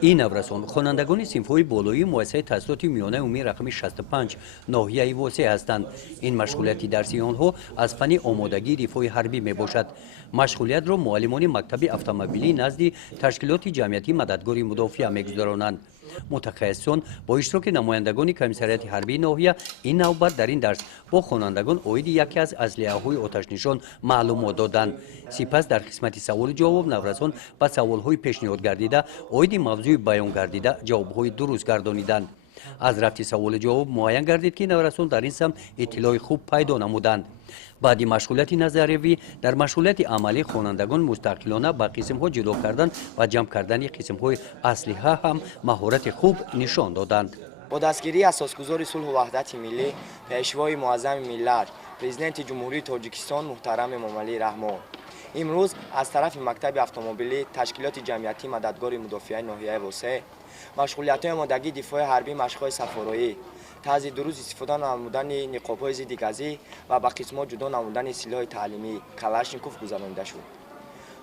این نورسان خوانندگان سیمفونی بالایی مؤسسه تحصیلات میانه عمومی رقم 65 ناحیه وسه هستند. این مشغولیت درسی آنها از فن آمادگی دفاع حربی می باشد. مشغولیت را معلمان مکتب اتومبیلی نزد تشکیلات جمعیتی مددگار مدافع می‌گذرانند. متخصصان با اشتراک نمایندگان کمیسریت حربی ناحیه این نوبت در این درس با خوانندگان عاید یکی از اسلحه‌های آتش‌نشان معلومات دادند. سپس در قسمت سوال جواب نورسان با سوال‌های پیشنهاد گردیده عاید موضوع بیان گردیده جواب‌های درست گردانیدند. از رفت سوال جواب معین گردید که نورسان در این سمت اطلاع خوب پیدا نمودند. بعد مشغولیت نظریوی در مشغولیت عملی خوانندگان مستقلانه با قسم‌ها جدا کردن و جمع کردن قسم‌های اسلحه هم مهارت خوب نشان دادند. با دستگیری اساسگذار صلح و وحدت ملی پیشوای معظم ملت پرزیدنت جمهوری تاجیکستان محترم امامعلی رحمان امروز از طرف مکتب اتومبیلی تشکیلات جمعیتی مددگار مدافع ناحیه وسه مشغولیت‌های آمادگی دفاع حربی مشق‌های سفارایی طرز درست استفاده نمودن نقاب‌های ضد گازی و با قسم‌ها جدا نمودن سلاح تعلیمی کلاشنکوف گذرانده شد.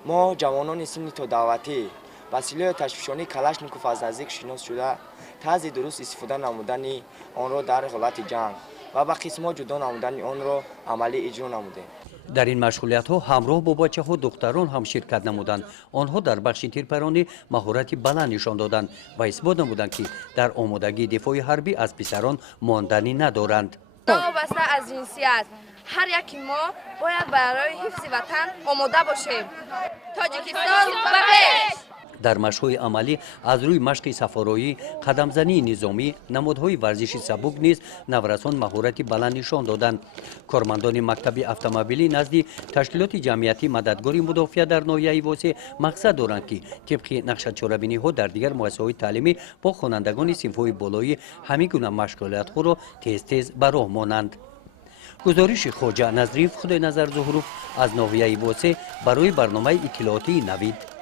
ما جوانان سن تا دعوتی با سلاح تشویشانی کلاشنکوف از نزدیک شناس شده طرز درست استفاده نمودن آن را در حالت جنگ و با قسم‌ها جدا نمودن آن را عملی اجرا نموده. در این مشغولیت ها همراه با بچه ها دختران هم شرکت نمودند. آنها در بخش تیرپرانی مهارت بلند نشان دادند و اثبات نمودند که در آمادگی دفاع حربی از پسران ماندنی ندارند. وابسته از جنسیت هر یکی ما باید برای حفظ وطن آماده باشیم. تاجیکستان به پیش! در مشق‌های عملی از روی مشق سفارایی، قدمزنی نظامی، نمودهای ورزشی سبک نیز نورسان مهارت بلند نشان دادند. کارمندان مکتب اتومبیلی نزد تشکیلات جمعیتی مددگار مدافع در ناحیه وسه مقصد دارند که طبق نقش چاره‌بینی‌ها در دیگر مؤسسه‌های تعلیمی با خوانندگان صنف‌های بالایی همین گونه مشغولیت‌ها را تیز به راه مانند. گزارش خواجه نظریف خدای نظر ظهروف از ناحیه وسه برای برنامه اطلاعاتی نوید.